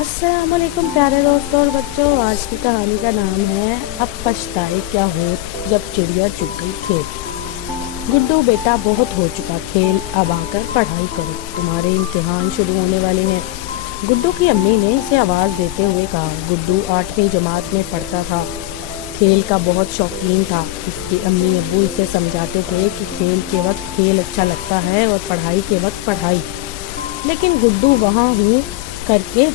अस्सलाम वालेकुम प्यारे दोस्तों और बच्चों। आज की कहानी का नाम है अब पछताए क्या होत जब चिड़िया चुग गई खेत। गुड्डू बेटा बहुत हो चुका खेल, अब आकर पढ़ाई करो, तुम्हारे इम्तिहान शुरू होने वाले हैं। गुड्डू की अम्मी ने इसे आवाज़ देते हुए कहा। गुड्डू 8वीं जमात में पढ़ता था, खेल का बहुत शौकीन था। इसके अम्मी अब्बू इसे समझाते थे कि खेल के वक्त खेल अच्छा लगता है और पढ़ाई के वक्त पढ़ाई। लेकिन गुड्डू वहाँ हूँ करके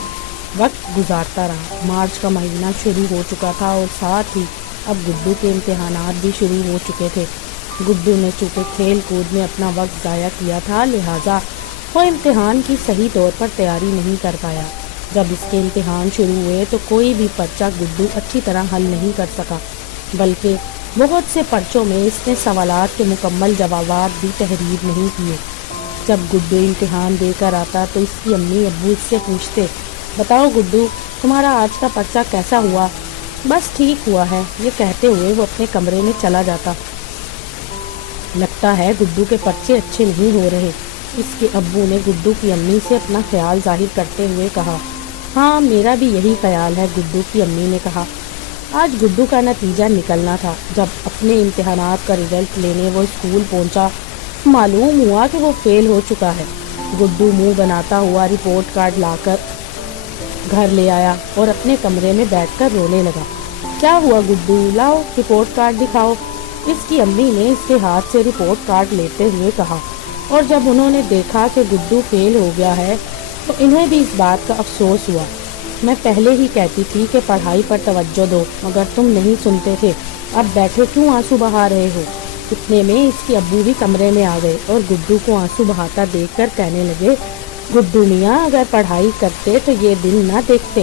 वक्त गुजारता रहा। मार्च का महीना शुरू हो चुका था और साथ ही अब गुड्डू के इम्तिहानात भी शुरू हो चुके थे। गुड्डू ने चूँकि खेल कूद में अपना वक्त ज़ाया किया था, लिहाजा वो इम्तिहान की सही तौर पर तैयारी नहीं कर पाया। जब इसके इम्तिहान शुरू हुए तो कोई भी पर्चा गुड्डू अच्छी तरह हल नहीं कर सका, बल्कि बहुत से पर्चों में इसने सवालात के मुकम्मल जवाबात भी तहरीर नहीं किए। जब गुड्डू इम्तिहान देकर आता तो इसकी अम्मी अब्बू इससे पूछते, बताओ गुड्डू, तुम्हारा आज का पर्चा कैसा हुआ? बस ठीक हुआ है, ये कहते हुए वो अपने कमरे में चला जाता। लगता है गुड्डू के पर्चे अच्छे नहीं हो रहे। इसके अब्बू ने गुड्डू की अम्मी से अपना ख्याल जाहिर करते हुए कहा। हाँ, मेरा भी यही ख्याल है, गुड्डू की अम्मी ने कहा। आज गुड्डू का नतीजा निकलना था। जब अपने इम्तिहानात का रिजल्ट लेने वो स्कूल पहुंचा, मालूम हुआ कि वो फेल हो चुका है। गुड्डू मुंह बनाता हुआ रिपोर्ट कार्ड लाकर घर ले आया और अपने कमरे में बैठकर रोने लगा। क्या हुआ गुड्डू, लाओ रिपोर्ट कार्ड दिखाओ, इसकी अम्मी ने इसके हाथ से रिपोर्ट कार्ड लेते हुए कहा। और जब उन्होंने देखा कि गुड्डू फेल हो गया है तो इन्हें भी इस बात का अफसोस हुआ। मैं पहले ही कहती थी कि पढ़ाई पर तवज्जो दो, मगर तुम नहीं सुनते थे। अब बैठे क्यों आंसू बहा रहे हो? इतने में इसके अब्बू भी कमरे में आ गए और गुड्डू को आंसू बहाता देखकर कहने लगे, गुड्डू मियाँ, अगर पढ़ाई करते तो ये दिन ना देखते।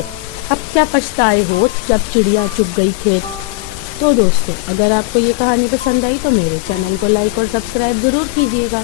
अब क्या पछताए हो जब चिड़िया चुग गई खेत। तो दोस्तों, अगर आपको ये कहानी पसंद आई तो मेरे चैनल को लाइक और सब्सक्राइब ज़रूर कीजिएगा।